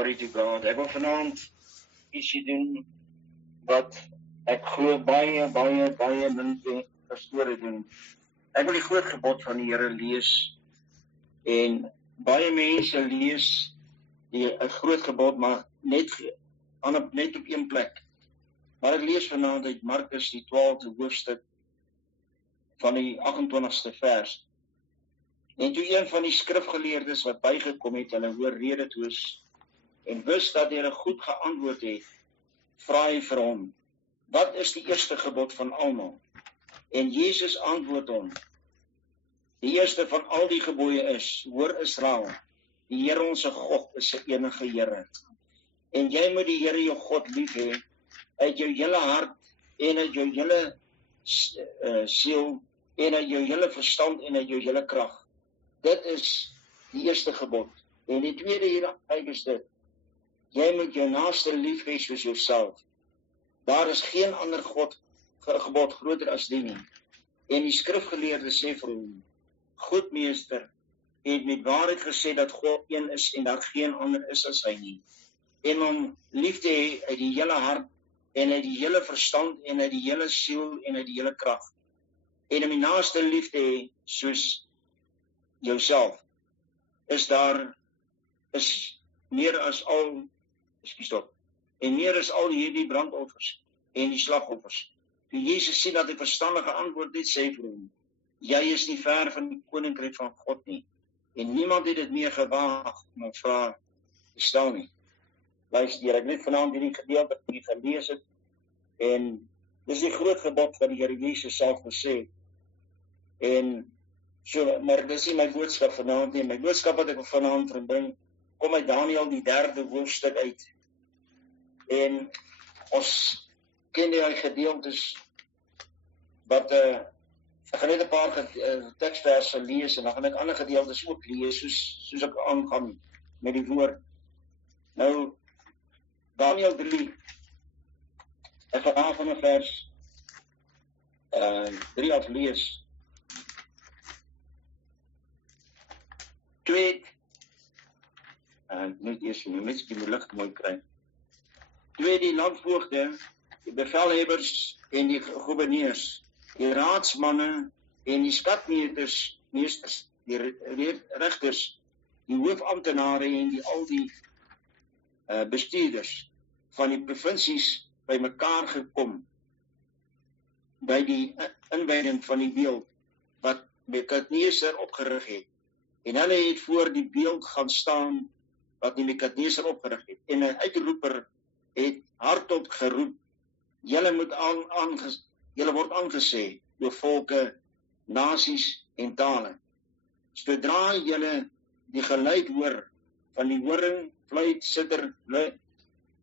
Glory to God. Ek wil vanaand ietsie doen wat ek glo baie mense pastore doen. Ek wil die groot gebod van die Here lees en baie mense lees die 'n groot gebod maar net op een plek. Maar ek lees vanaand uit Markus die 12de hoofstuk van die 28ste vers. En toe een van die skrifgeleerdes wat bygekom het, hulle hoor rede toes en wist dat hy goed geantwoord het, vra hy vir hom, wat is die eerste gebod van almal? En Jesus antwoord hom, die eerste van al die gebooie is, hoor Israel, die Here ons God is die enige Here. En jy moet die Here jou God lief hê, uit jou hele hart, en uit jou hele siel, en uit jou hele verstand, en uit jou hele krag. Dit is die eerste gebod. En die tweede hieruit is dit, jy moet jou naaste lief hê soos jouself. Daar is geen ander gebod groter as die nie. En die skrifgeleerde sê vir hom, goed meester, het met waarheid gesê dat God een is en daar geen ander is as hy nie. En om lief te hê uit die hele hart en uit die hele verstand en uit die hele siel en uit die hele krag. En om die naaste lief te hê soos jouself. Is meer as al, en meer as al hierdie brandoffers en die slagoffers. Toe Jesus sien dat hy verstandige antwoord het, sê vir hom, jy is nie ver van die koninkryk van God nie. En niemand het dit meer gewaag om 'n vraag te stel nie. Luister, ek net vanaand hierdie gedeelte wat ek gelees het, en dis die groot gebod wat die Here Jesus self gesê. En so, maar dis nie my boodskap vanaand nie. My boodskap wat ek vanaand verbring, kom uit Daniël die 3de hoofstuk uit. En ons ken die gedeeltes wat ek gaan net 'n paar teksverse lees en dan gaan ek ander gedeeltes ook lees soos ek aangaan met die woord. Nou Daniël 3. Ek gaan van vers 3 af lees. Net eers die mense die lig mooi kry. Die landvoogde, die bevelhebbers en die gouverneurs, die raadsmanne en die skatmeesters, die regters, die hoofamptenare en al die bestuurders van die provinsies bymekaar gekom by die inwyding van die beeld wat Nebukadneser opgerig het. En hulle het voor die beeld gaan staan wat Nebukadneser opgerig het. En 'n uitroeper het hardop geroep, julle word aangesê deur volke, nasies en tale. Sodra julle die geluid hoor van die horing, fluit, sitar,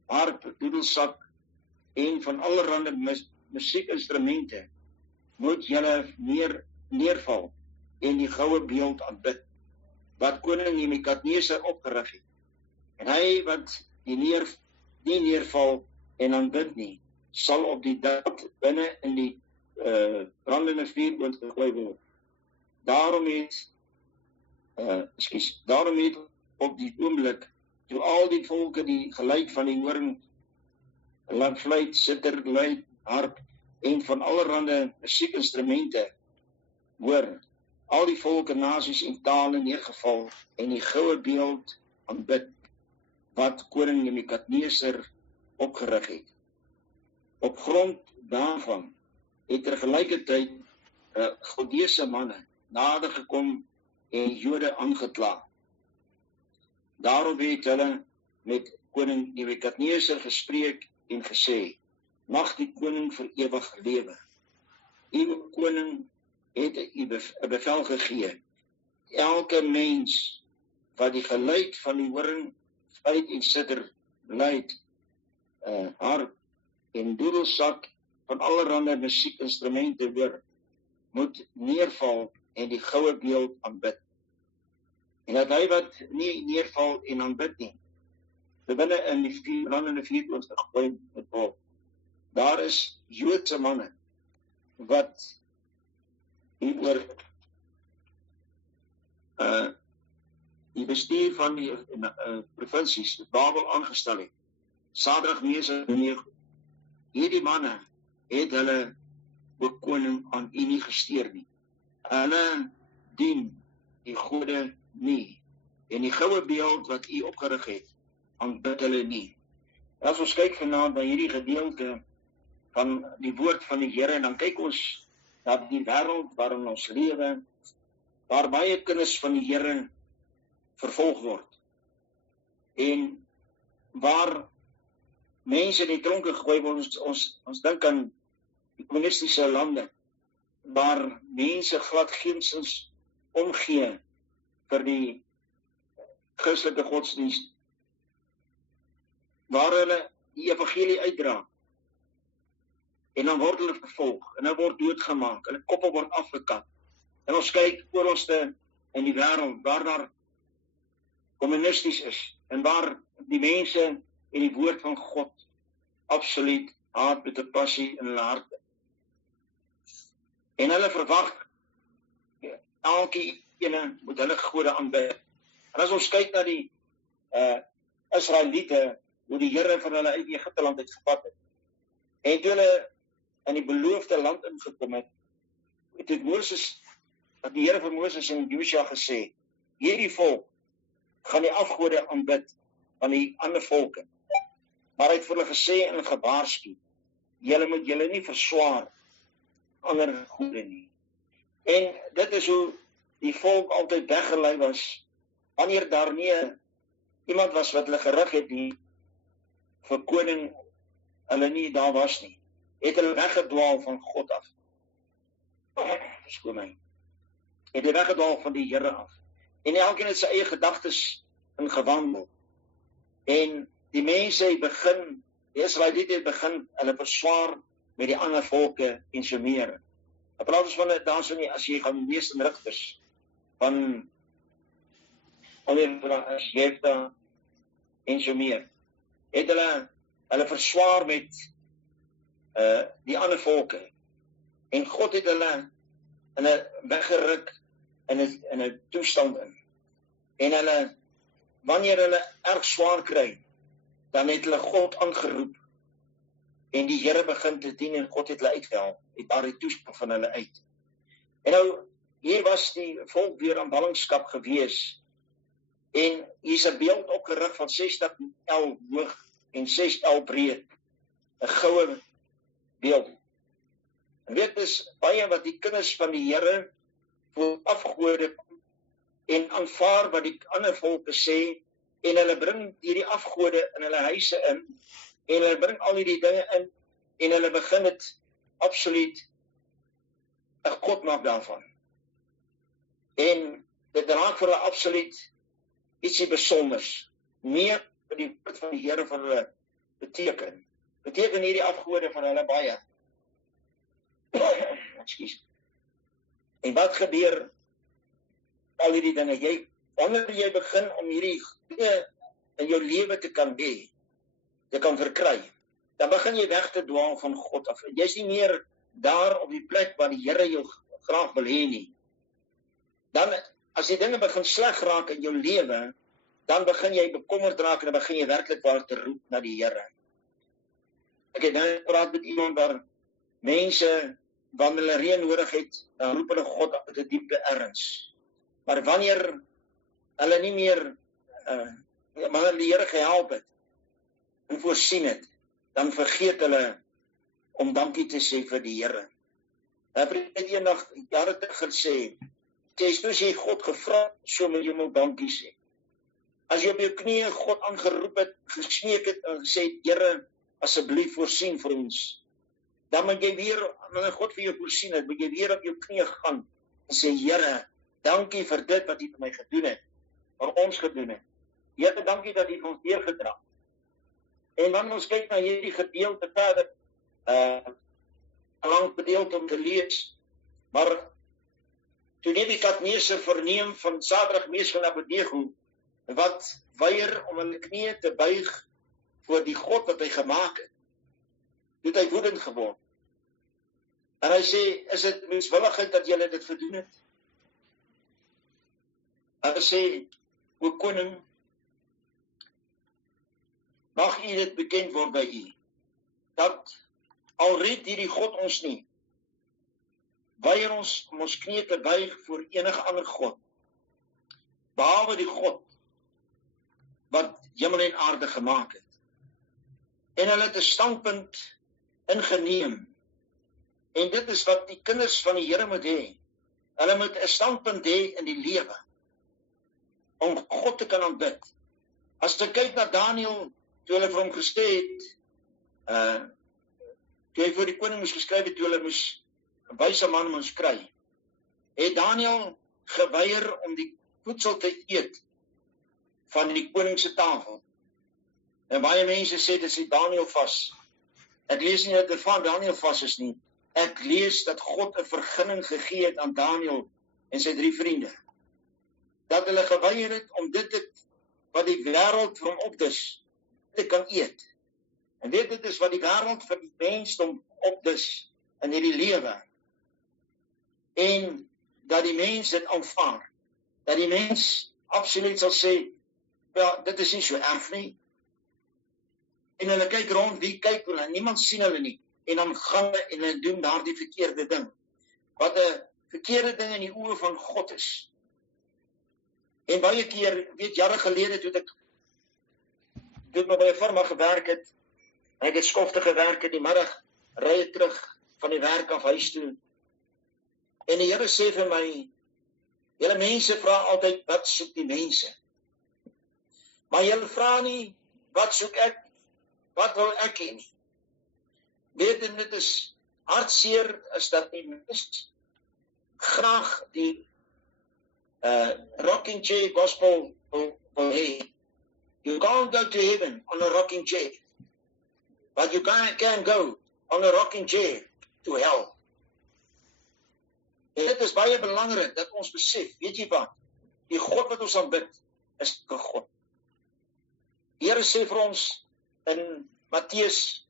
harp, doedelsak en van allerlei musiekinstrumente, moet julle neerval en die goue beeld aanbid wat koning Nebukadneser opgerig het. En hy wat nie neerval en aanbid nie, sal op die dag binne in die brandende vuur gegooi word. Daarom het op die oomblik, toe al die volke die geluid van die horing, fluit, sitar, luit, harp en van allerlei musiekinstrumente hoor, al die volke, nasies en tale neergeval en die goue beeld aanbid wat koning Nebukadneser opgerig het. Op grond daarvan het tergelykertyd Godese manne nader gekom en Jode aangekla. Daarop het hulle met koning Nebukadneser gespreek en gesê, mag die koning vir ewig lewe. U koning het 'n bevel gegee. Elke mens wat die geluid van die horing, fluit en sitar, luit, harp en doedelsak van allerlei musiekinstrumente hoor, moet neerval en die goue beeld aanbid. En dat hy wat nie neerval en aanbid nie, binne in die brandende vuur gegooi word. Daar is Joodse manne wat hieroor die bestuur van die provinsies, Babel aangestel het. Sadrag, Mesach en Abednego. Hierdie manne het hulle ook koning aan U nie gesteer nie. Hulle dien die gode nie. En die goue beeld wat U opgerig het, aanbid hulle nie. As ons kyk vanaand na hierdie gedeelte van die woord van die Here, en dan kyk ons na die wêreld waarin ons lewe, waar baie kinders van die Here vervolg word. En waar mense in die tronke gegooi word, ons dink aan die kommunistiese lande, waar mense glad geensins omgee vir die Christelike godsdienst, waar hulle die evangelie uitdra, en dan word hulle vervolg, en hulle word doodgemaak, hulle koppe word afgekap, en ons kyk oorlogste in die wêreld, waar daar communisties is, en waar die mense en die woord van God absoluut haat met 'n passie in hulle harte. En hulle verwag, elke ene moet hulle gode aanbid. En as ons kyk na die Israeliete, hoe die Here van hulle uit Egipte land uitgevat het, en toe hulle in die beloofde land ingekom het, het die Here vir Moses en Josua gesê, hierdie volk gaan die afgode aanbid van die ander volke. Maar hy het vir hulle gesê en gewaarsku, julle moet julle nie verswaar ander gode nie. En dit is hoe die volk altyd weggelei was, wanneer daar nie iemand was wat hulle gerig het nie, vir koning hulle nie daar was nie, het hulle weggedwaal van God af. Verskoon my. Het hulle weggedwaal van die Here af. En elkeen het sy eie gedagtes ingewandel. En die mense het begin, die Israeliete het begin, hulle verswaar met die ander volke en so meer. Dan praat ons van, daar so nie, as jy gaan lees in Rigters, van Jefta en so meer, het hulle verswaar met die ander volke. En God het hulle weggeruk in 'n toestand in. En hulle, wanneer hulle erg swaar kry, dan het hulle God aangeroep en die Here begin te dien en God het hulle uitgehelp, het daar die toestand van hulle uit. En nou, hier was die volk weer aan ballingskap gewees en hier is 'n beeld opgerig van 60 el hoog en 6 el breed, 'n goue beeld. En weet is baie wat die kinders van die Here voor afgode en aanvaar wat die ander volke sê, en hulle bring hierdie afgode in hulle huise in, en hulle bring al hierdie dinge in, en hulle begin het absoluut 'n god maak daarvan. En dit raak vir hulle absoluut ietsie besonders, meer vir die woord van die Here van hulle beteken hierdie afgode van hulle baie. Ekskuus. En wat gebeur al hierdie dinge? Wanneer jy begin om hierdie dinge in jou lewe te kan hê, te kan verkry, dan begin jy weg te dwaal van God af. Jy is nie meer daar op die plek waar die Here jou graag wil hê nie. Dan, as die dinge begin sleg raak in jou lewe, dan begin jy bekommerd raak en dan begin jy werklik waar te roep na die Here. Ek het nou gepraat met iemand waar mense, wanneer hulle reën nodig het, dan roep hulle God uit 'n diepe erns. Maar wanneer hulle nie meer, wanneer die Here gehelp het en voorsien het, dan vergeet hulle om dankie te sê vir die Here. Ek het eendag jare terug gesê, soos jy God gevra, so moet jy moet dankie sê. As jy op jou knieë God aangeroep het, gesmeek het en gesê, Here, asseblief voorsien vir ons, dan moet jy weer, wanneer God vir jou voorsien het, moet jy weer op jou knieë gaan en sê, Here, dankie vir dit wat U vir my gedoen het, vir ons gedoen het. Here, dankie dat U ons deurgedra. En wanneer ons kyk na hierdie gedeelte verder, 'n lang gedeelte om te lees, maar toe Nebukadneser verneem van Sadrag, Mesach en Abednego, wat weier om hulle knieë te buig voor die God wat hy gemaak het, het hy woedend geword. En hy sê, is dit menswilligheid dat julle dit gedoen het? En hy sê, O koning, mag u dit bekend word by u, dat al red hierdie God ons nie, weier ons om ons knie te buig voor enige ander God, behalwe die God wat hemel en aarde gemaak het. En hulle het 'n standpunt ingeneem. En dit is wat die kinders van die Here moet hê. Hulle moet 'n standpunt hê in die lewe om God te kan aanbid. As jy kyk na Daniël, toe hulle vir hom gesê het, toe hy vir die koning moes geskryf het, toe hulle moes 'n wyse man moes kry, het Daniël geweier om die voedsel te eet van die koning se tafel. En baie mense sê dit is Daniël vas. Ek lees nie dat dit van Daniël vas is nie. Ek lees dat God 'n vergunning gegee het aan Daniël en sy 3 vriende. Dat hulle geweier het om dit wat die wêreld vir hom opdis, te kan eet. En dit is wat die wêreld vir die mensdom opdis in hierdie lewe. En dat die mens dit aanvaar. Dat die mens absoluut sal sê, ja, dit is nie so erg nie. En hulle kyk rond, wie kyk hulle? Niemand sien hulle nie. En dan gaan hulle en hulle doen daardie verkeerde ding. Wat 'n verkeerde ding in die oë van God is. En baie keer, weet jare gelede, toe ek by 'n firma gewerk het, en ek het skofte gewerk in die middag, ry ek terug van die werk af huis toe. En die Here sê vir my, julle mense vra altyd, wat soek die mense? Maar julle vra nie, wat soek ek? Wat wil ek hê nie? Weet jy, dit is hartseer, is dat die mens graag die rocking chair gospel wil hê. You can't go to heaven on a rocking chair, but you can go on a rocking chair to hell. En dit is baie belangrik dat ons besef, weet jy wat, die God wat ons aanbid, is 'n God. Die Here sê vir ons in Matteus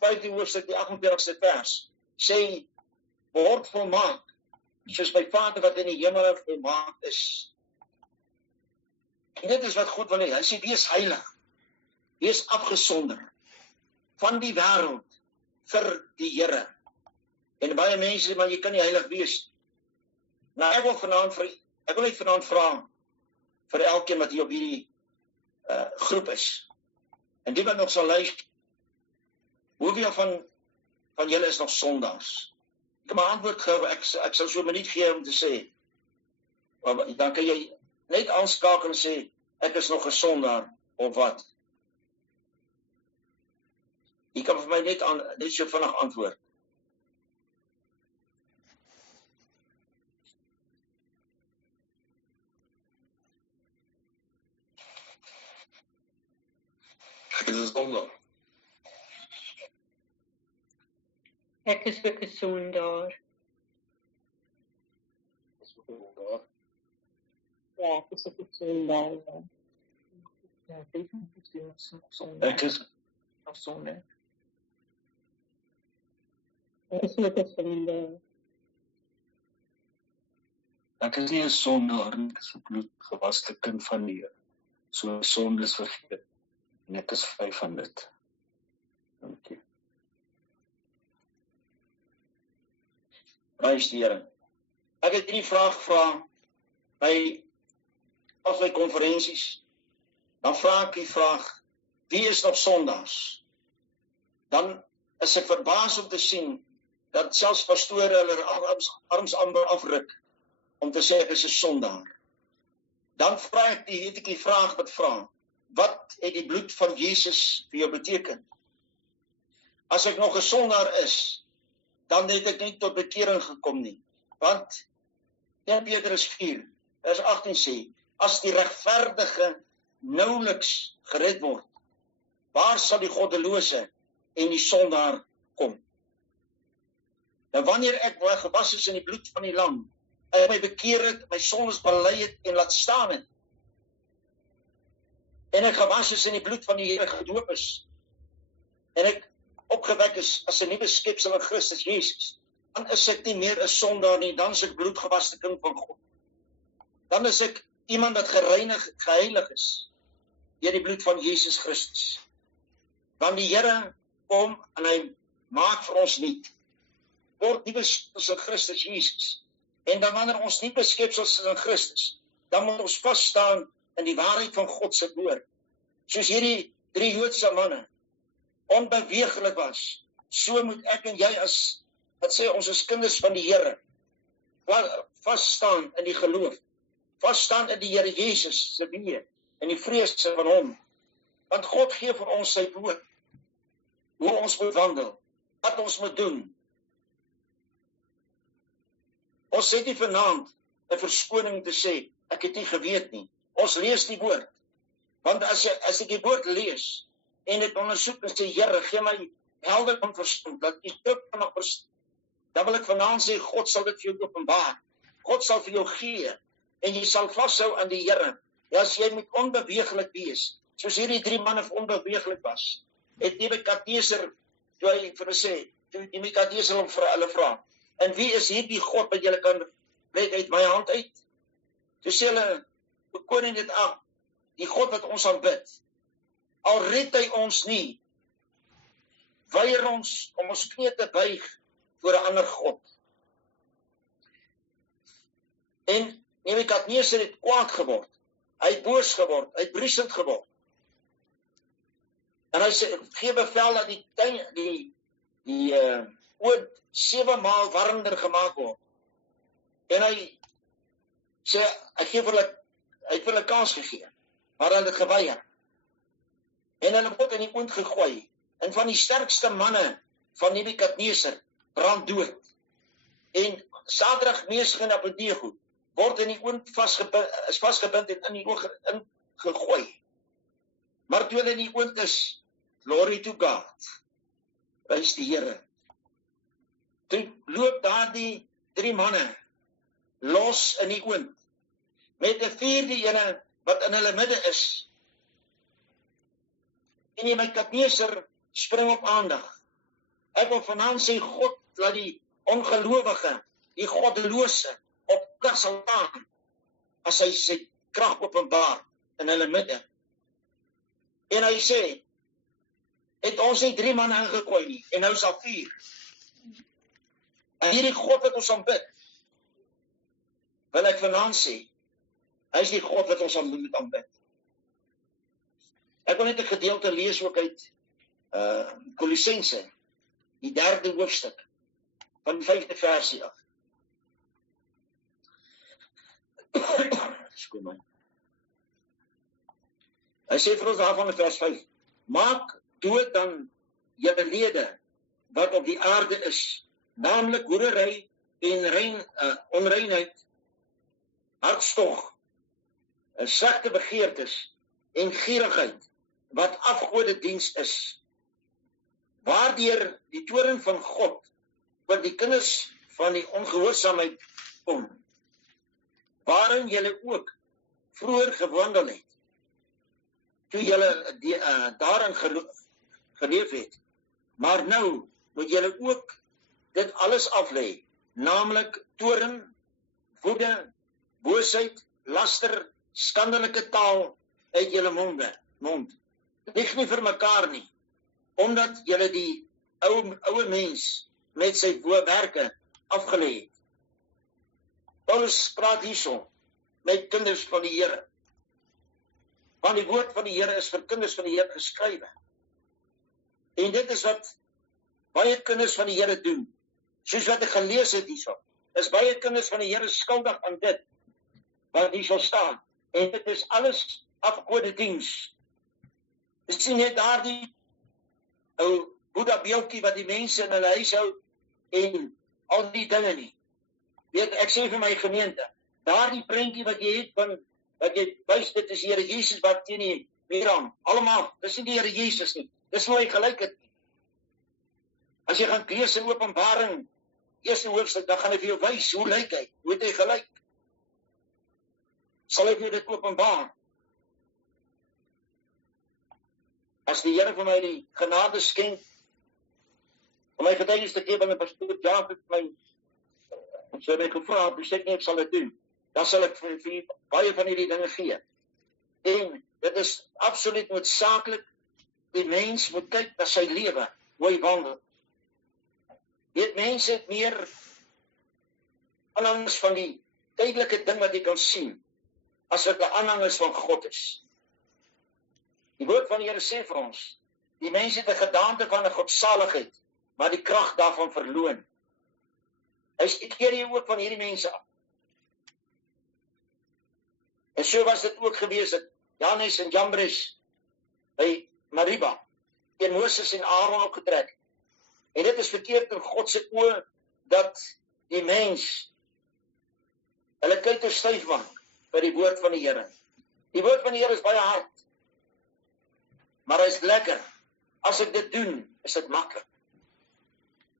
15 hoofstuk die 48ste vers, sê, word volmaak, soos my Vader wat in die hemel volmaak is. En dit is wat God wil hê. Hy sê, wees heilig, wees afgesonder van die wêreld vir die Here. En baie mense sê, maar jy kan nie heilig wees. Nou, ek wil net vanaand vra vir elkeen wat hier op hierdie groep is. En die wat nog sal luister, hoeveel van julle is nog sondaars? Ek kan my antwoord gee, ek sal so 'n minuut gee om te sê, maar dan kan jy net aanskakel en sê, ek is nog 'n sondaar, of wat? Jy kan vir my net so vinnig antwoord. Ek is 'n sondaar. Ek is ook 'n sondaar. Ja, ek is ook 'n sondaar. Ja, definitief sondaar. Ek is nog sondaar. Ek is ook 'n sondaar. Ek is nie 'n sondaar nie, ek is 'n bloedgewaste kind van die Here. So sonde is vergeet. En ek is vry van dit. Dankie. Prys die Here. Ek het hierdie vraag gevra by my konferensies. Dan vra ek die vraag, wie is nog sondaars? Dan is ek verbaas om te sien dat selfs pastore hulle arms amper afruk om te sê ek is 'n sondaar. Dan vra ek die vraag wat het die bloed van Jesus vir jou beteken? As ek nog 'n sondaar is, dan het ek nie tot bekering gekom nie. Want 1 Petrus 4, vers 18 sê, as die regverdige nouliks gered word, waar sal die goddelose en die sondaar kom? Nou wanneer ek gewas is in die bloed van die lam, ek my bekeer het, my sondes bely het en laat staan het, en ek gewas is in die bloed van die Here gedoop is, en ek opgewek is as 'n nuwe skepsel in Christus Jesus, dan is ek nie meer 'n sondaar nie, dan is ek bloedgewaste kind van God. Dan is ek iemand wat geheilig is, deur die bloed van Jesus Christus. Want die Here kom en hy maak vir ons nuut. Word nuwe skepsels in Christus Jesus. En dan wanneer ons nuwe skepsels is in Christus, dan moet ons vas staan in die waarheid van God se woord. Soos hierdie 3 Joodse manne onbeweeglik was, so moet ek en jy as, wat sê ons is kinders van die Here, vas staan in die geloof, vas staan in die Here Jesus se weë, in die vrees van hom. Want God gee vir ons sy woord, hoe ons moet wandel, wat ons moet doen. Ons sê nie vanaand 'n verskoning te sê, ek het nie geweet nie. Ons lees die woord. Want as ek die woord lees, en dit ondersoek en sê, Here, gee my helder om verstand, dat die stuk kan nog verstaan, dan wil ek vanaand sê, God sal dit vir jou openbaar. God sal vir jou gee, en jy sal vashou aan die Here. Ja, as jy moet onbeweeglik wees, soos hierdie 3 manne onbeweeglik was, het Nebukadneser, toe hy vir hulle sê, toe Nebukadneser hom hulle vra, en wie is hierdie God wat julle kan red uit my hand uit? Toe sê hulle, koning dit aan, die God wat ons aanbid, al red hy ons nie, weier ons om ons knie te buig voor 'n ander God. En Nebukadneser het kwaad geword, hy het boos geword, hy het briesend geword. En hy sê, gee bevel dat die oond 7 maal warmer gemaak word. En hy sê, hy het vir hulle kans gegee, maar hulle het geweier. En hulle word in die oond gegooi. En van die sterkste manne van Nebukadneser brand dood. En Sadrag, Mesach en Abednego word in die oond vasgebind en in die oog ingegooi. Maar toe hulle in die oond is, glory to God, prys die Here. Toe loop daar die 3 manne los in die oond, met 'n 4de ene wat in hulle midde is. En Nebukadneser spring op aandag. Ek wil vanaand sê, God laat die ongelowige, die goddelose op plig sal staan, as hy sy krag openbaar in hulle midde. En hy sê, het ons nie 3 manne ingegooi nie, en nou is al 4. En hierdie God wat ons aanbid, wil ek vanaand sê, hy is die God wat ons moet aanbid. Ek wil net 'n gedeelte lees ook uit Kolossense, die 3de hoofstuk, van die 5de versie af. Skoon my. Hy sê vir ons daarvan in vers 5, maak dood dan julle lede wat op die aarde is, naamlik hoerery en onreinheid, hartstog, slegte begeertes en gierigheid, wat afgodediens is, waardeur die toorn van God oor die kinders van die ongehoorsaamheid kom, waarin julle ook vroeër gewandel het, toe julle daarin geleef het. Maar nou moet julle ook dit alles aflê, naamlik toorn, woede, boosheid, laster, skandelike taal uit julle mond. Lieg nie vir mekaar nie, omdat julle die ouë mens met sy werke afgelê het. Paulus praat hierso met kinders van die Here. Want die woord van die Here is vir kinders van die Here geskrywe. En dit is wat baie kinders van die Here doen. Soos wat ek gelees het hierso, is baie kinders van die Here skuldig aan dit wat hierso staan. En dit is alles afgodediens. Dis nie net daardie ou Boeddha beeldjie wat die mense in hulle huis hou en al die dinge nie. Weet, ek sê vir my gemeente, daardie prentjie wat jy het van, wat jy wys, dit is die Here Jesus wat teen die Weeram, allemaal, dis nie die Here Jesus nie, dis hoe hy gelyk het nie. As jy gaan lees in Openbaring, eerste hoofstuk, dan gaan hy vir jou wys, hoe lyk hy, hoe het hy gelyk? Sal hy vir dit openbaar? As die Here vir my die genade skenk, om my getuienis te gee van 'n pastoor Jaap het my, ons het my gevra, ek sê nie, ek sal dit doen. dan sal ek vir julle baie van hierdie dinge gee. En dit is absoluut noodsaaklik, die mens moet kyk na sy lewe, hoe hy wandel. Weet, mense het meer aanhangers van die tydelike ding wat jy kan sien, as wat 'n aanhangers van God is. Die woord van die Here sê vir ons, die mens het 'n gedaante van 'n godsaligheid, maar die krag daarvan verloon. Hy keer hier ook van hierdie mense af. En so was dit ook gewees dat Jannes en Jambres by Mariba teen Moses en Aaron opgetrek. En dit is verkeerd in God se oë dat die mens hulle kuite styf maak by die woord van die Here. Die woord van die Here is baie hard, maar hy is lekker. As ek dit doen, is dit maklik.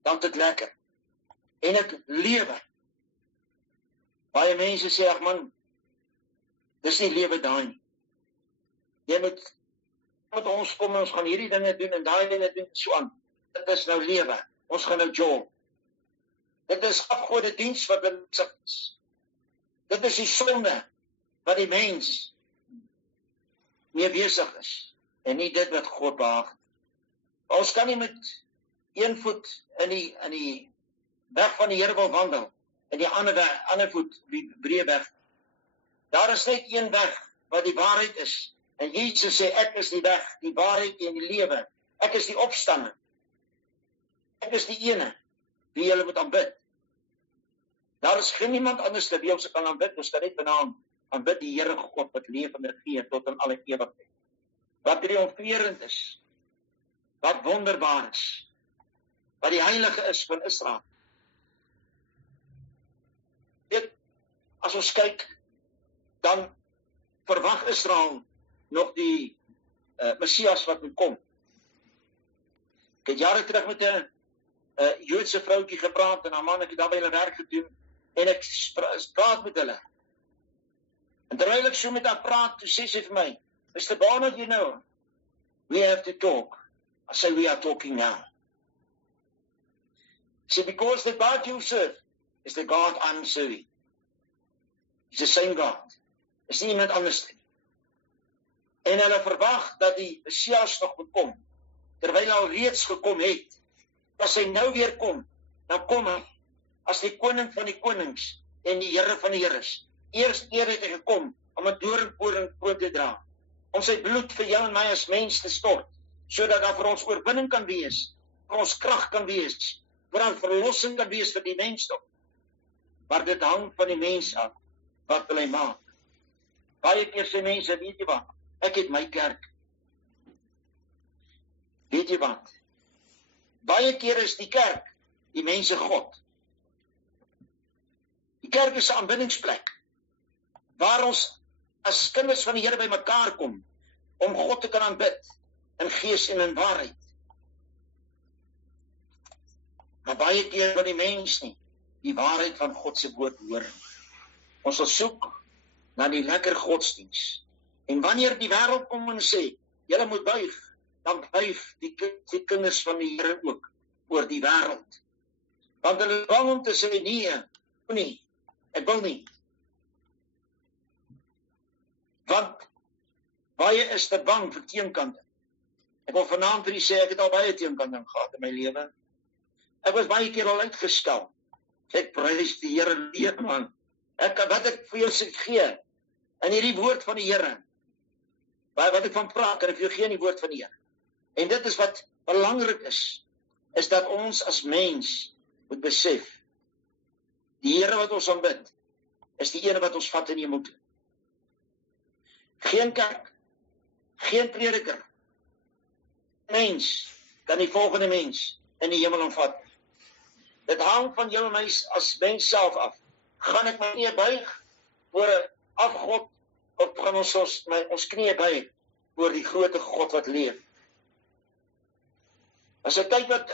Dan is dit lekker. En ek lewe. Baie mense sê, ag man, dis nie lewe daai nie. Jy moet met ons kom en ons gaan hierdie dinge doen en daai dinge doen, so aan. Dit is nou lewe. Ons gaan nou jol. Dit is afgode diens wat besig is. Dit is die sonde wat die mens mee besig is. En nie dit wat God behaag. Ons kan nie met een voet in die weg van die Here wil wandel, en die ander voet die breë weg. Daar is net een weg wat die waarheid is. En Jesus sê, ek is die weg, die waarheid en die lewe. Ek is die opstanding. Ek is die ene wie julle moet aanbid. Daar is geen iemand anders te wie ons kan aanbid, ons kan net benaam aanbid die Here God wat leef en regeer tot in alle ewigheid. Wat triomferend is, wat wonderbaar is, wat die heilige is van Israel. Weet, as ons kyk, dan verwag Israel nog die Messias wat moet kom. Ek het jare terug met 'n Joodse vroutjie gepraat en haar man, ek het daar by hulle werk gedoen en ek praat met hulle. En terwyl ek so met haar praat, toe sê sy vir my, Mr. Barnard, you know, we have to talk. I say, we are talking now. She said, because the God you serve is the God I'm serving. It's the same God. Is nie iemand anders nie. En hulle verwag dat die Messias nog moet kom, terwyl hy al reeds gekom het. As hy nou weer kom, dan kom hy as die koning van die konings en die Here van die Heres. Eers het hy gekom om 'n doringkroon te dra, om sy bloed vir jou en my as mens te stort, sodat daar vir ons oorwinning kan wees, vir ons krag kan wees, vir ons verlossing kan wees vir die mensdom. Maar dit hang van die mens af, wat wil hy maak? Baie keer sê mense, weet jy wat, ek het my kerk. Weet jy wat? Baie keer is die kerk die mense God. Die kerk is 'n aanbiddingsplek, waar ons as kinders van die Here by mekaar kom, om God te kan aanbid, in gees en in waarheid. Maar baie keer wil die mens nie die waarheid van God se woord hoor. Ons sal soek na die lekker godsdiens. En wanneer die wêreld kom en sê, julle moet buig, dan buig die kinders van die Here ook oor die wêreld. Want hulle is bang om te sê, nee, ek wil nie. Want baie is te bang vir teenkante. Ek wil vanaand vir u sê, ek het al baie teenkante gehad in my lewe. Ek was baie keer al uitgestel. Ek prys die Here leef, man. Wat ek vir jou sê gee, in hierdie woord van die Here, wat ek van praat, kan ek vir jou gee in die woord van die Here. En dit is wat belangrik is dat ons as mens moet besef, die Here wat ons aanbid, is die ene wat ons vat in die hemel toe. Geen kerk, geen prediker, mens kan die volgende mens in die hemel omvat. Dit hang van jou en my as mens self af. Gaan ek my knie buig voor 'n afgod, of gaan ons knie buig voor die grote God wat leef? As ek kyk wat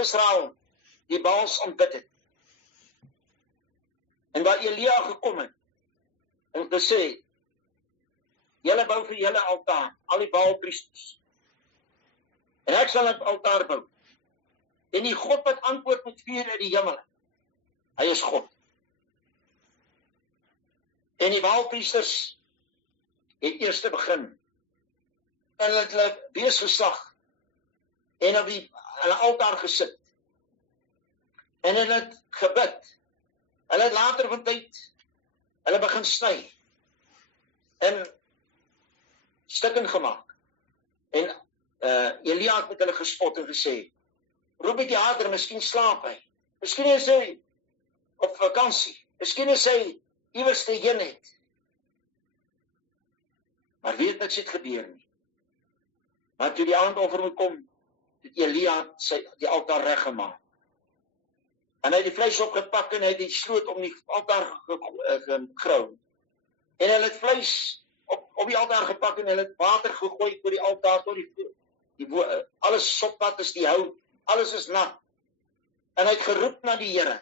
Israel die Baals aanbid het, en waar Elia gekom het, en te sê, julle bou vir julle altaar, al die Baalpriesters, en ek sal 'n altaar bou, en die God wat antwoord met vuur uit die hemel, hy is God. En die Baalpriesters het eers begin. En hulle het hulle bees geslag en op hulle altaar gesit. En hulle het gebid. Hulle het later van tyd, hulle begin sny en stukken gemaak. En Elia het met hulle gespot en gesê, roep bietjie harder, miskien slaap hy. Miskien is hy op vakansie. Miskien is hy iewers te heen het. Maar weet niks het gebeur nie. Maar toe die aandoffer moet kom, het Elia die altaar reggemaak. En hy het die vleis opgepak en hy het die sloot om die altaar gegrou. En hy het vleis op die altaar gepak en hy het water gegooi oor die altaar tot alles sopnat is die hout, alles is nat. En hy het geroep na die Here.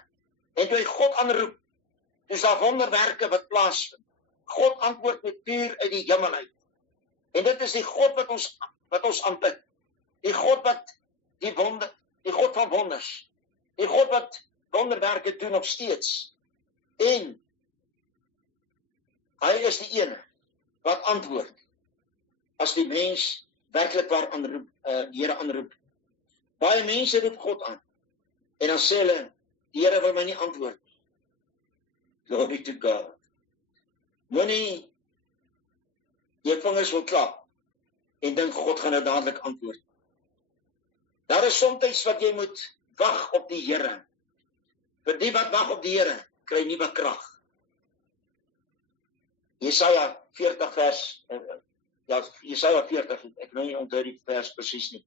En toe hy God aanroep, dis daar wonderwerke wat plaasvind. God antwoord met vuur uit die hemel uit. En dit is die God wat ons aanbid. Die God wat die God van wonders. Die God wat wonderwerke doen nog steeds. En hy is die ene wat antwoord as die mens werklik waar die Here aanroep. Baie mense roep God aan. En dan sê hulle, die Here wil my nie antwoord. Glory to God. Moenie jy vingers wil klap en dink God gaan nou dadelik antwoord. Daar is soms wat jy moet wag op die Here. Vir die wat wag op die Here, kry nuwe krag. Jesaja 40 vers, Jesaja 40, ek nou nie onthou die vers presies nie.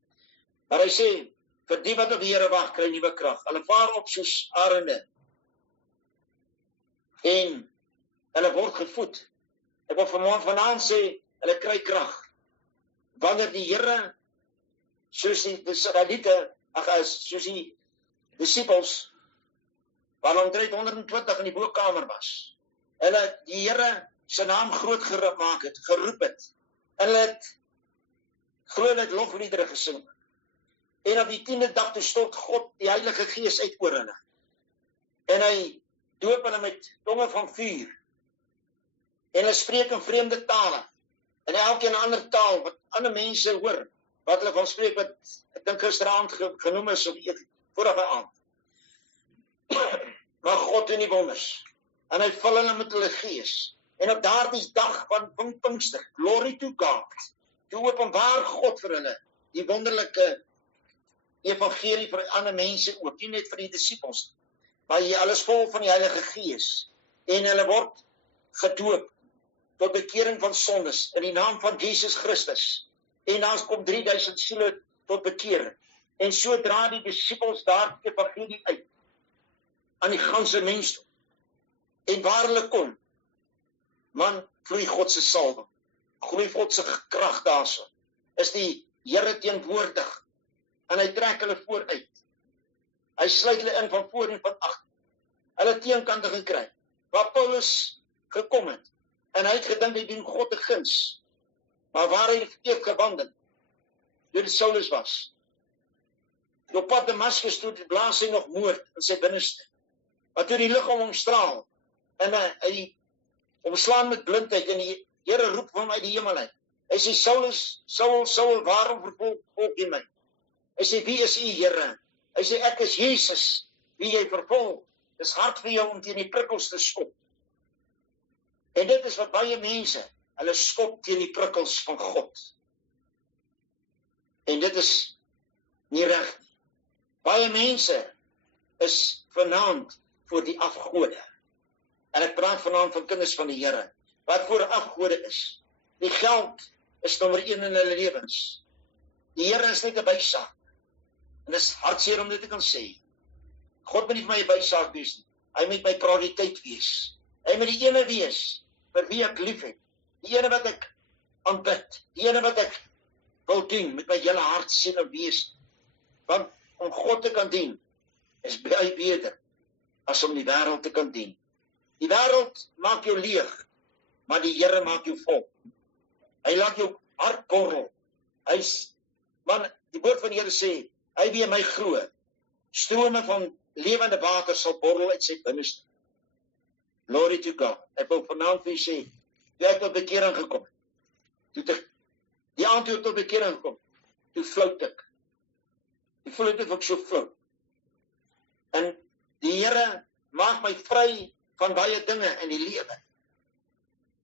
Maar hy sê, vir die wat op die Here wag, kry nuwe krag. Hulle vaar op soos arende. En hulle word gevoed. Ek wil vanaand sê, hulle kry krag. Wanneer die Here, soos die disciples, waar omtrent 120 in die bokamer was, hulle die Here sy naam groot gemaak het, geroep het, en hulle het groot lofliedere gesing. En op die 10de dag toe stort God die Heilige Gees uit oor hulle. En hy doop hulle met tonge van vuur. En hulle spreek in vreemde tale. En elkeen 'n ander taal wat ander mense hoor, wat hulle van spreek wat ek dink gisteraand genoem is of vorige aand. Maar God doen die wonders. En hy vul hulle met hulle Gees. En op daardie dag van Pinkster, glory to God, toe openbaar God vir hulle die wonderlike evangelie vir ander mense ook, nie net vir die disciples, maar jy alles vol van die Heilige Gees. En hulle word gedoop tot bekering van sondes in die naam van Jesus Christus. En dan kom 3000 siele tot bekering. En so dra die disciples daar die evangelie uit aan die ganse mensdom. En waar hulle kom, man, vloei God se salwing, gloei God se krag daarso. Is die Here teenwoordig en hy trek hulle vooruit. Hy sluit hulle in van voor en van agter. Hulle teenkante gekry. Waar Paulus gekom het en hy het gedink hy doen God 'n guns. Maar waar hy verkeerd gewandel, deur Saulus was. Op pad Damaskus toe blaas hy nog moord in sy binneste. Maar toe die lig om hom straal en hy omslaan met blindheid en die Here roep hom uit die hemel uit. Hy sê, Saulus, Saul, Saul, waarom vervolg jy my? Hy sê, wie is u, Here? Hy sê, ek is Jesus, wie jy vervolg. Dis hard vir jou om teen die prikkels te skop. En dit is wat baie mense, hulle skop teen die prikkels van God. En dit is nie reg nie. Baie mense is vanaand voor die afgode. En ek praat vanaand van kinders van die Here, wat voor afgode is. Die geld is nommer 1 in hulle lewens. Die Here is net 'n bysaak. En dit is hartseer om dit te kan sê. God moet nie vir my 'n bysaak wees nie. Hy moet my prioriteit wees. Hy moet die ene wees vir wie ek lief het. Die ene wat ek aanbid. Die ene wat ek wil dien met my hele hart, siel en wese. Want om God te kan dien is baie beter as om die wêreld te kan dien. Die wêreld maak jou leeg, maar die Here maak jou vol. Hy laat jou hart borrel. Man, die woord van die Here sê, hy wie in my glo, strome van lewende water sal borrel uit sy binneste. Glory to God. Ek wil vanaand vir julle sê, toe ek tot bekering gekom het, toe ek die aand toe ek tot bekering gekom, toe flout ek. Ek voel dit of ek so flout. En die Here maak my vry van baie dinge in die lewe.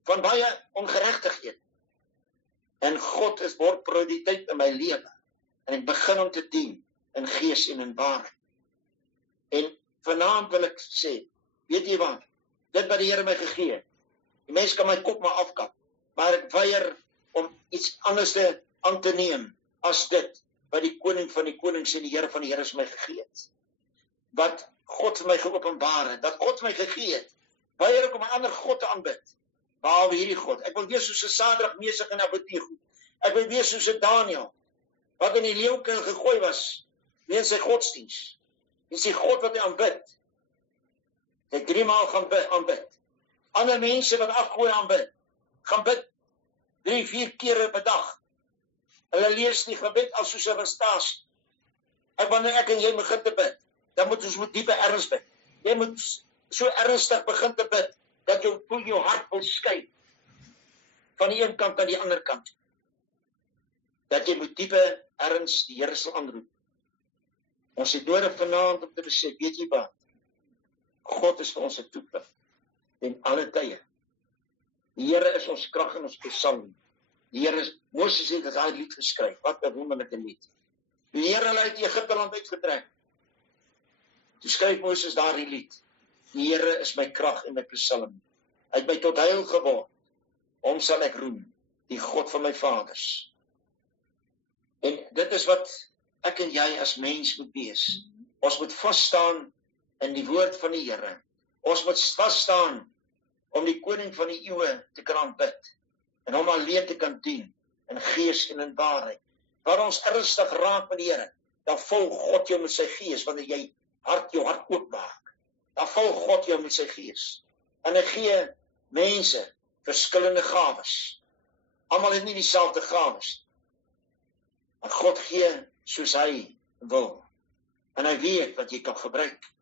Van baie ongeregtighede. En God word prioriteit in my lewe. En ek begin om te dien in gees en in waarheid. En vanaand wil ek sê, weet jy wat? Dit wat die Here my gegee het. Die mens kan my kop maar afkap, maar ek weier om iets anders aan te neem as dit wat die koning van die konings en die Here van die Here my gegee het. Wat God vir my geopenbaar het, dat God my gegee het, weier ek om 'n ander God te aanbid, behalwe hierdie God. Ek wil wees soos 'n Sadrag, Mesach en Abednego. Ek wil wees soos 'n Daniël, wat in die leeukuil gegooi was, weens sy godsdiens. Dis die God wat hy aanbid. Hy 3 maal gaan aanbid. Ander mense wat afgode aanbid, gaan bid 3-4 kere per dag. Hulle lees die gebed as soos 'n restasie. Wanneer ek en jy begin te bid, dan moet ons met diepe erns bid. Jy moet so ernstig begin te bid, dat jou hart wil skei, van die een kant na die ander kant. Dat jy met diepe erns die Here sal aanroep. Ons het nodig vanaand om te besef, weet jy wat? God is vir ons 'n toevlug in alle tye. Die Here is ons krag en ons psalm. Die Here is, Moses het daai lied geskryf, wat 'n wonderlike lied. Die Here het uit Egipte land uitgetrek. Toe skryf Moses daardie lied. Die Here is my krag en my psalm. Hy het my tot heil geword. Hom sal ek roem, die God van my vaders. En dit is wat ek en jy as mens moet wees. Ons moet vasstaan in die woord van die Here. Ons moet vasstaan om die koning van die eeue te kan aanbid en hom alleen te kan dien in gees en in waarheid. Waar ons ernstig raak met die Here, dan vul God jou met sy gees wanneer jy jou hart oopmaak. Dan vul God jou met sy gees. En hy gee mense verskillende gawes. Almal het nie dieselfde gawes. Maar God gee soos hy wil. En hy weet wat jy kan gebruik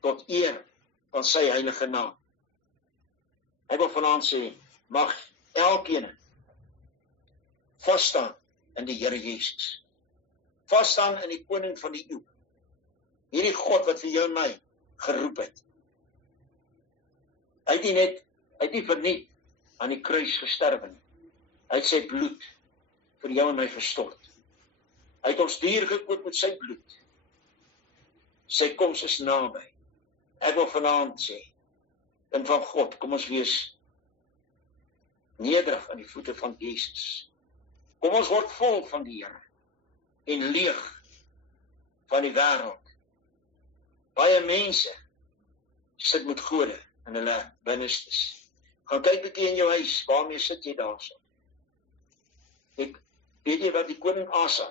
tot eer van sy heilige naam. Hy wil vanaand sê, mag elkeen vasstaan in die Here Jesus. Vasstaan in die koning van die eeu. Hierdie God wat vir jou en my geroep het. Hy het nie verniet aan die kruis gesterwe nie. Hy het sy bloed vir jou en my gestort. Hy het ons duur gekoop met sy bloed. Sy koms is naby. Ek wil vanaand sê, en van God, kom ons wees nederig aan die voete van Jesus. Kom ons word vol van die Here en leeg van die wêreld. Baie mense sit met gode in hulle binnestes. Gaan kyk bietjie in jou huis, waarmee sit jy daarso? Weet jy wat die koning Asa,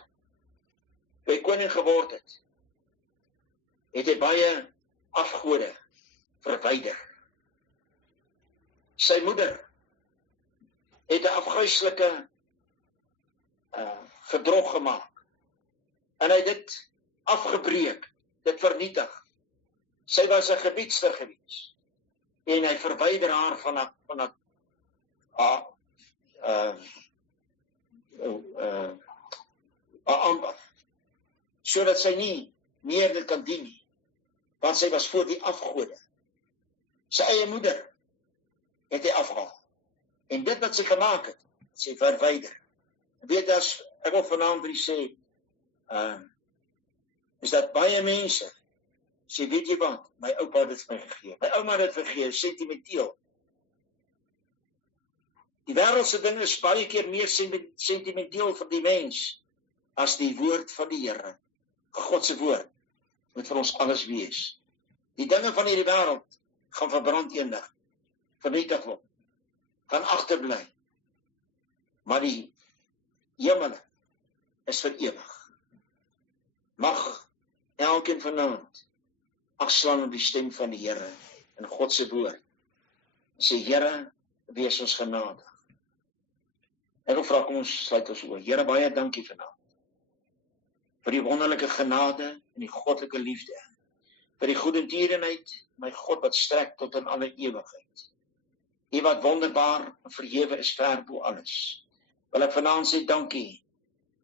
toe hy koning geword het, het hy baie afgode verwyder. Sy moeder het 'n afgryslike gedrog gemaak. En hy het dit afgebreek, dit vernietig. Sy was 'n gebiedster gewees. En hy verwyder haar van ambacht, sodat sy nie meer dit kan dien nie, want sy was voor die afgode. Sy eie moeder het hy afgehaal. En dit wat sy gemaak het, sy verwyder. Weet as, ek wil vanaand vir sê, is dat baie mense sê, weet jy wat, my oupa het dit vir my gegee, my ouma het dit vergee, sentimenteel. Die wêreldse ding is baie keer meer sentimenteel vir die mens, as die woord van die Here. God se woord moet vir ons alles wees. Die dinge van hierdie wêreld gaan verbrand eendag, vernietig word, gaan agterbly. Maar die hemel is vir ewig. Mag elkeen vanaand agslaan op die stem van die Here in God se woord. Sê, Here, wees ons genadig. Ek wil vra, kom ons sluit ons oë. Here, baie dankie vanaand vir die wonderlike genade en die goddelike liefde vir die goedertierenheid, my God wat strek tot in alle ewigheid. U wat wonderbaar en verhewe is ver bo alles. Wil ek vanaand sê dankie,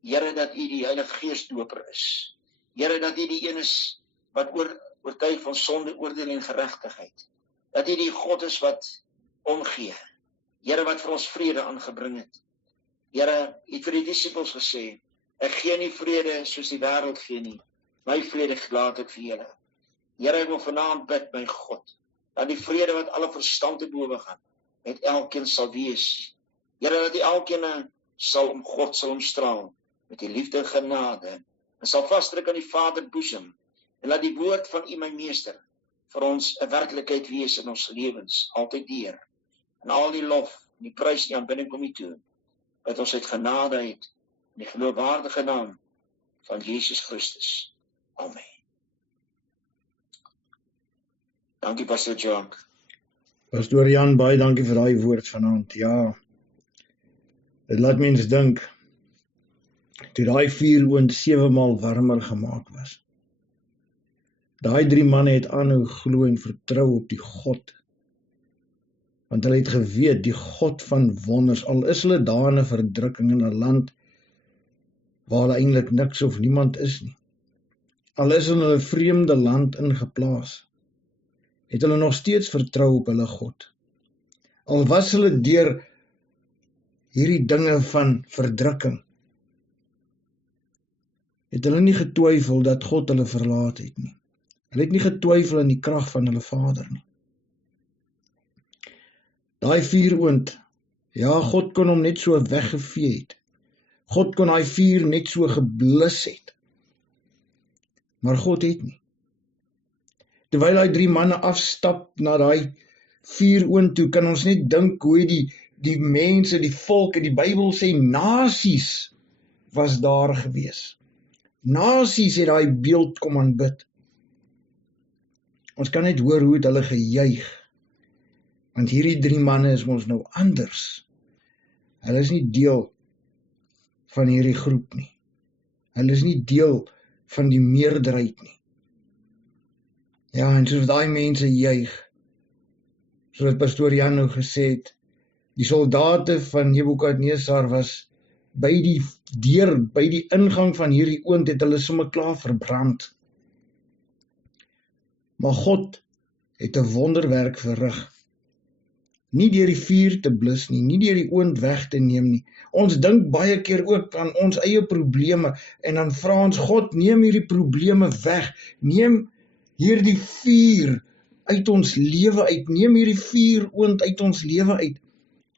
Here, dat U die Heilige Gees doper is. Here, dat U die een is wat oortuig van sonde, oordeel en geregtigheid. Dat U die God is wat omgee. Here, wat vir ons vrede aangebring het. Here, U het vir die disippels gesê, ek gee nie vrede soos die wêreld gee nie. My vrede laat ek vir julle. Here, ek wil vanaand bid, my God, dat die vrede wat alle verstand te bowe gaan, met elkeen sal wees. Here, dat U elkeen sal om God sal omstraal, met die liefde en genade, en sal vasdruk aan die Vader boesem, en laat die woord van U, my meester, vir ons 'n werklikheid wees in ons lewens, altyd deur. En al die lof, en die prys die aanbidding kom U toe, dat ons uit genade uit, in die geloofwaardige naam van Jesus Christus. Amen. Dankie, Pastor Jacques. Pastoor Jan, baie dankie vir daai woord vanaand. Ja, dit laat mens dink, toe daai vuuroond 7 maal warmer gemaak was. Daai 3 manne het aanhou glo en vertrou op die God. Want hulle het geweet, die God van wonders, al is hulle daar in 'n verdrukking in 'n land, waar hulle eintlik niks of niemand is nie. Al is hulle in 'n vreemde land ingeplaas, het hulle nog steeds vertrou op hulle God. Al was hulle deur hierdie dinge van verdrukking, het hulle nie getwyfel dat God hulle verlaat het nie. Hulle het nie getwyfel in die krag van hulle Vader nie. Daai vuuroond, ja, God kon hom net so weggevee het. God kon daai vuur net so geblus het. Maar God het nie. Terwyl daai 3 manne afstap na daai vuuroond toe, kan ons net dink hoe die mense, die volk, en die Bybel sê nasies was daar gewees. Nasies het daai beeld kom aanbid. Ons kan net hoor hoe het hulle gejuig. Want hierdie 3 manne is mos nou anders. Hulle is nie deel van hierdie groep nie. Hulle is nie deel van die meerderheid nie. Ja, en soos daai mense juig, soos Pastoor Jan nou gesê het, die soldate van Nebukadnesar was by die deur, by die ingang van hierdie oond, het hulle sommer klaar verbrand. Maar God het 'n wonderwerk verrig. Nie deur die vuur te blus nie, nie deur die oond weg te neem nie. Ons dink baie keer ook aan ons eie probleme en dan vra ons, God, neem hierdie probleme weg. Neem hierdie vuur uit ons lewe uit. Neem hierdie vuuroond uit ons lewe uit.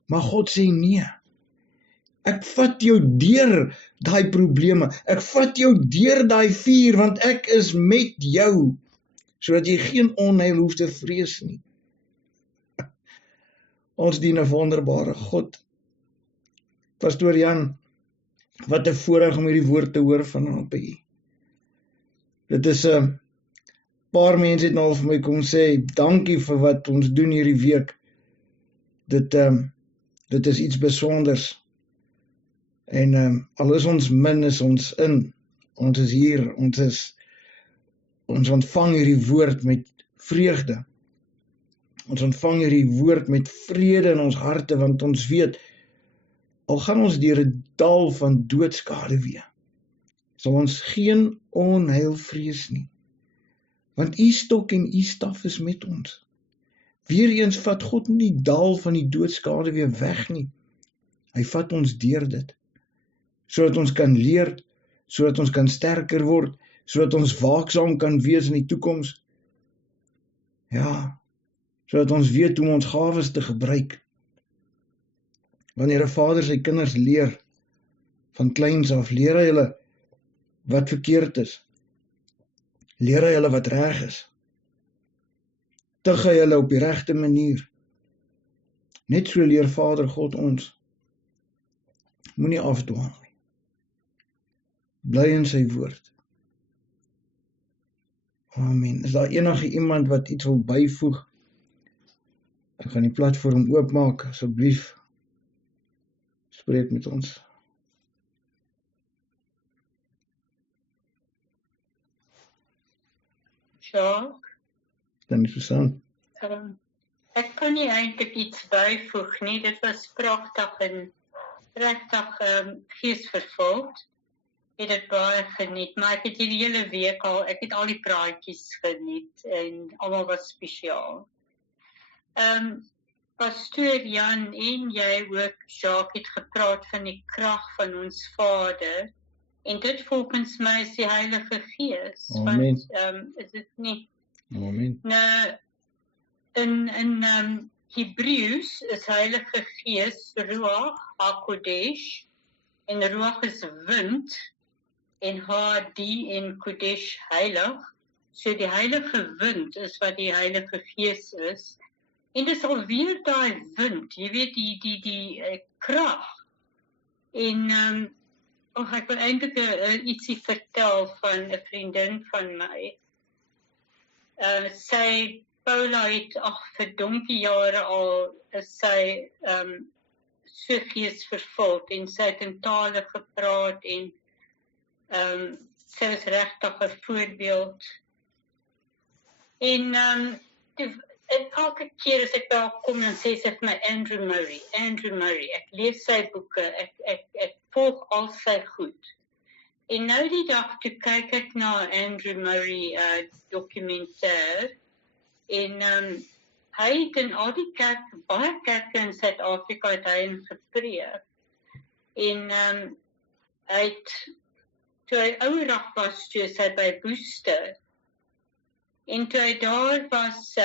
Maar God sê nee. Ek vat jou deur daai probleme. Ek vat jou deur daai vuur, want ek is met jou, sodat jy geen onheil hoef te vrees nie. Ons dien 'n wonderbare God. Pastoor Jan, wat 'n voorreg om hierdie woord te hoor vanaand by U. Dit is 'n paar mense het nou vir my kom sê, dankie vir wat ons doen hierdie week. Dit is iets besonders. En al is ons min, is ons in. Ons is hier, ons ontvang hierdie woord met vreugde. Ons ontvang hierdie woord met vrede in ons harte, want ons weet, al gaan ons deur 'n dal van doodskaduwee, sal ons geen onheil vrees nie. Want U stok en U staf is met ons. Weereens vat God nie die dal van die doodskaduwee weg nie. Hy vat ons deur dit, sodat ons kan leer, sodat ons kan sterker word, sodat ons waaksaam kan wees in die toekoms. Ja, sodat ons weet hoe ons gawes te gebruik. Wanneer 'n vader sy kinders leer, van kleins af, leer hy hulle wat verkeerd is. Leer hy hulle wat reg is. Tig hy hulle op die regte manier. Net so leer Vader God ons. Moenie afdwaal nie. Bly in sy woord. Amen. Is daar enige iemand wat iets wil byvoeg? Ek gaan die platform oopmaak, asseblief. Spreek met ons. Jacques, Tannie Susan. Ek kan nie eintlik iets byvoeg nie. Dit was pragtig en regtig geesvervuld. Het dit baie geniet, maar ek het hierdie hele week ek het al die praatjies geniet en almal was spesiaal. Pastoor Jan en jy ook, Jacques, het gepraat van die krag van ons Vader. En dit volgens my is die Heilige Gees. Amen. Want is dit nie? Amen. Nou, in Hebreëus is Heilige Gees Ruach HaKodesh, en Ruach is wind, en HD en Kodesh heilig. So die heilige wind is wat die Heilige Gees is. En dis alweer daai wind, jy weet die krag. En ek wil eintlik ietsie vertel van 'n vriendin van my. Sy Paula het vir donkie jare al sy so geesvervuld en sy het in tale gepraat en sy is regtig 'n voorbeeld. En elke keer as ek daar kom, dan sê sy vir my, Andrew Murray, ek lees sy boeke, ek volg al sy goed. En nou die dag toe kyk ek na Andrew Murray dokumentêr, en hy het in al die baie kerke in Suid-Afrika het hy in gepreek. En hy het, toe hy ouerig was, toe is hy by Booster. En toe hy daar was,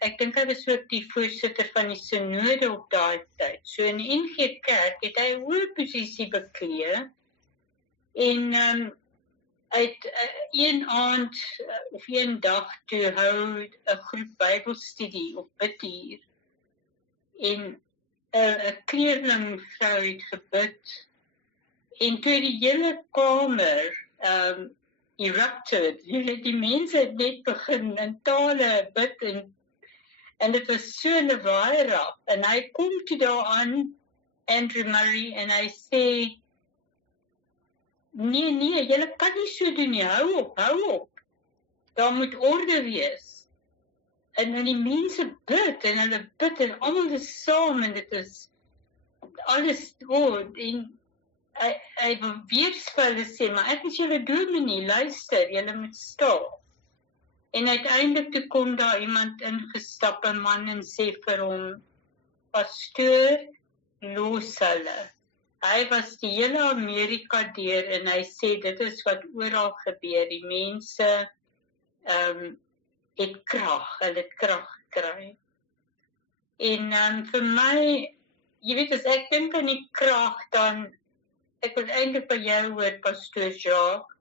ek dink hy was ook die voorsitter van die synode op daai tyd. So in die NG Kerk het hy 'n hoë posisie beklee. En hy het een aand of een dag toe hou 'n groep Bybelstudie op Bidhuur. En 'n kleerlingvrou het gebid. En toe die hele kamer erupted. Die mense het net begin in tale bid en dit was so lawaaiig. En hy kom toe daar aan, Andrew Murray, en hy sê, nee, julle kan nie so doen nie, hou op. Daar moet orde wees. En dan die mense bid, en hulle bid, en almal is saam, en dit is alles, en hy wil weer vir hulle sê, maar ek is julle dominee, luister, julle moet stil. En uiteindelik toe kom daar iemand ingestap, 'n man, en sê vir hom, pastoor, los hulle. Hy was die hele Amerika deur, en hy sê, dit is wat oral gebeur, die mense het krag, hulle het krag gekry. En vir my, jy weet, as ek dink aan die krag, dan ek wil eintlik by jou hoor, Pastoor Jacques,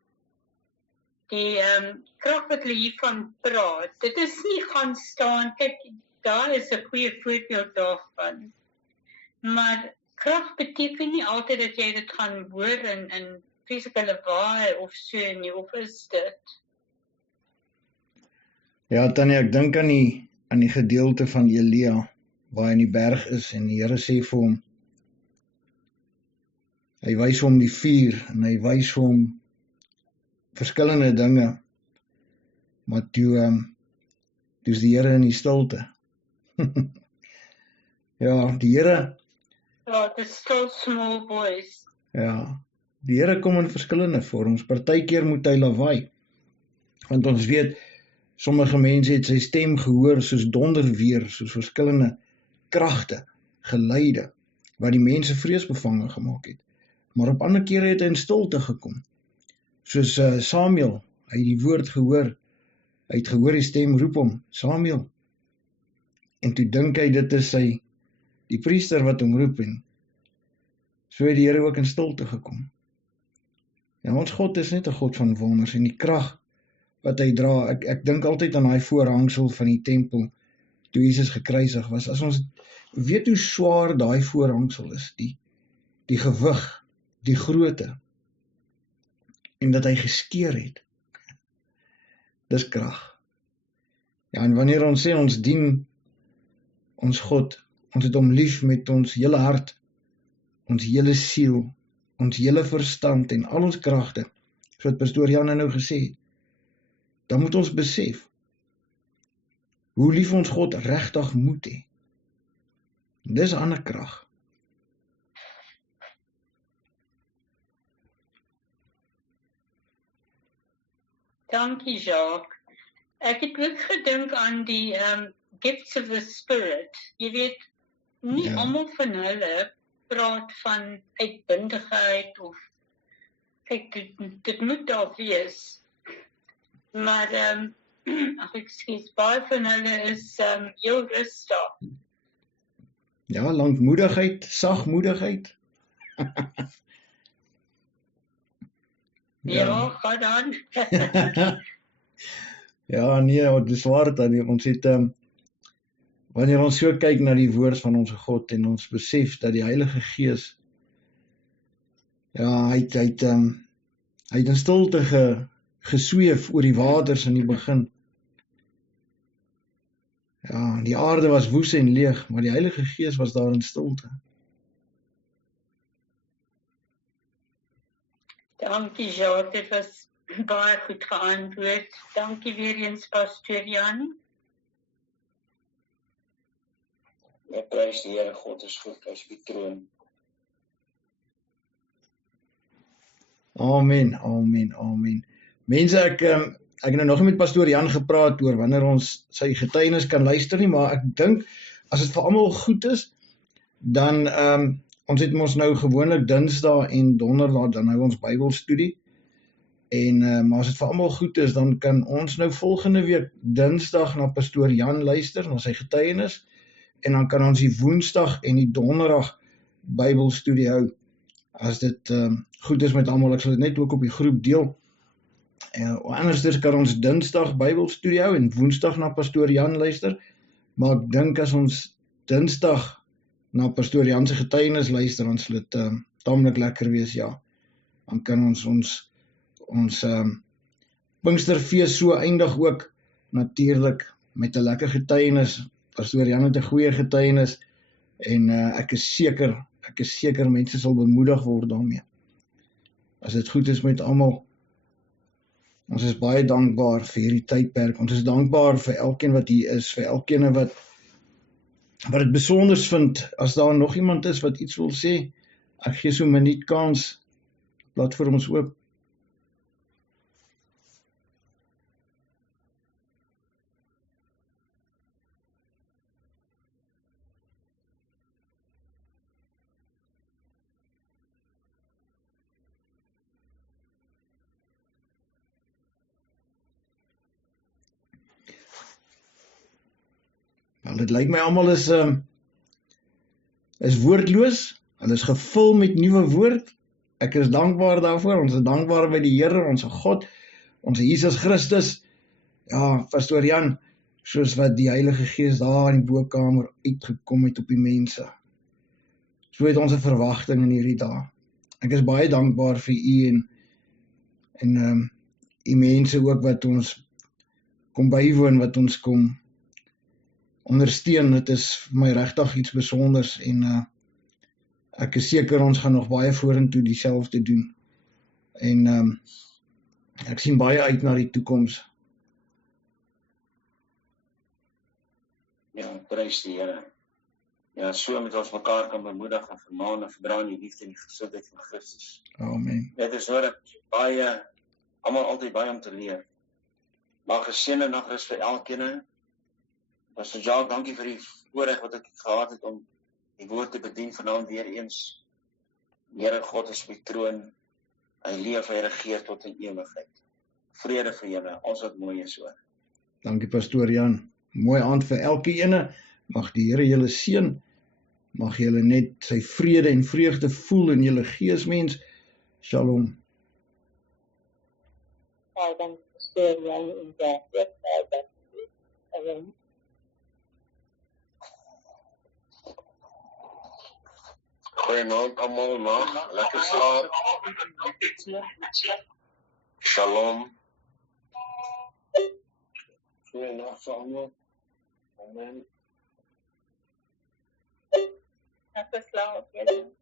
die krag wat hulle hiervan praat, dit is nie gaan staan, kyk, daar is 'n goeie voorbeeld daarvan, maar krag beteken nie altyd dat jy dit gaan hoor in vreeslike lawaai of so nie, of is dit? Ja, Tannie, ek dink aan die gedeelte van Elia, waar hy in die berg is, en die Here sê vir hom, hy wys hom die vuur, en hy wys hom verskillende dinge, maar toe is die Here in die stilte. Ja, die Here, The still small voice. ja, die Here kom in verskillende vorms, partykeer moet hy lawaai, want ons weet, sommige mense het sy stem gehoor, soos donderweer, soos verskillende kragte, geluide, wat die mense vreesbevange gemaak het. Maar op ander kere het hy in stilte gekom. Soos Samuel, hy het die woord gehoor, hy het gehoor die stem roep hom, Samuel. En toe dink hy, dit is die priester wat hom roep, en so het die Here ook in stilte gekom. Ja, ons God is net 'n God van wonders, en die krag wat hy dra, ek dink altyd aan daai voorhangsel van die tempel, toe Jesus gekruisig was. As ons weet hoe swaar daai voorhangsel is, die gewig, die grootte, en dat hy geskeur het, dis krag. Ja, en wanneer ons sê, ons dien ons God, ons het hom lief met ons hele hart, ons hele siel, ons hele verstand en al ons kragte, soos Pastoor Jan nou gesê het, dan moet ons besef hoe lief ons God regtig moet hê. Dis 'n ander krag. Dankie, Jacques. Ek het ook gedink aan die gifts of the spirit. Jy weet, nie Ja. almal van hulle praat van uitbundigheid of kyk, dit moet daar wees. Maar ag ekskuus, baie van hulle is heel rustig. Ja, lankmoedigheid, sagmoedigheid. Ja, gaan aan. Ja, nee, dis waar dan. Ons het wanneer ons so kyk na die woord van ons God en ons besef dat die Heilige Gees ja, hy het in stilte gesweef oor die waters in die begin. Ja, die aarde was woes en leeg, maar die Heilige Gees was daar in stilte. Dankie, Jacques. Dit was baie goed geantwoord. Dankie weer eens, Pastor Jan. Ja, prys die Here, God is goed, hy is op die troon. Amen, amen, amen. Mense, ek het nou nog nie met Pastor Jan gepraat oor wanneer ons sy getuienis kan luister nie, maar ek dink, as dit vir almal goed is, dan, ons het ons nou gewoonlik Dinsdae en Donderdag, dan hou ons Bybelstudie, en, maar as dit vir almal goed is, dan kan ons nou volgende week Dinsdag na Pastor Jan luister, na sy getuienis, en dan kan ons die Woensdag en die Donderdag Bybelstudie hou, as dit goed is met almal. Ek sal dit net ook op die groep deel. Anders kan ons Dinsdag Bybelstudie hou en Woensdag na Pastor Jan luister, maar ek dink as ons Dinsdag na Pastor Jan se getuienis luister, dan sal dit taamlik lekker wees, ja. Dan kan ons Pinksterfees so eindig ook, natuurlik, met 'n lekker getuienis. Pastor Jan het 'n goeie getuienis, en ek is seker mense sal bemoedig word daarmee. As dit goed is met almal, ons is baie dankbaar vir hierdie tydperk, ons is dankbaar vir elkeen wat hier is, vir elkeen wat dit besonders vind. As daar nog iemand is wat iets wil sê, ek gee so 'n minuut kans, platform is oop. Wel, dit lyk my almal is woordloos, hulle is gevul met nuwe woord. Ek is dankbaar daarvoor, ons is dankbaar by die Here, ons God, ons Jesus Christus. Ja, Pastor Jan, soos wat die Heilige Gees daar in die bokkamer uitgekom het op die mense. So het ons 'n verwagting in hierdie dae. Ek is baie dankbaar vir u en die mense ook wat ons kom bywoon, wat ons kom ondersteun. Dit is vir my regtig iets besonders, en ek is seker ons gaan nog baie vorentoe dieselfde doen. En ek sien baie uit na die toekoms. Ja, prys die Here. Ja, so met ons mekaar kan bemoedig en vermaan en verdra in die liefde en die gesindheid van Christus. Amen. Dit is nodig, baie, almal altyd baie om te leer. Maar geseënde nagrus vir elkeen. Pastor Jacques, dankie vir die voorreg wat ek gehad het om die woord te bedien vanaand weer eens. Die Here God is op die troon. Hy leef, hy regeer tot in ewigheid. Vrede vir julle, ons wat mooi is hoor. Dankie Pastor Jan. Mooi aand vir elke ene. Mag die Here julle seën. Mag julle net sy vrede en vreugde voel in julle gees, mens. Shalom. Dan Pastor Jan in die Goeienaand almal, mag lekker slaap. Shalom. Goeienaand almal. Amen. Lekker slaap, julle.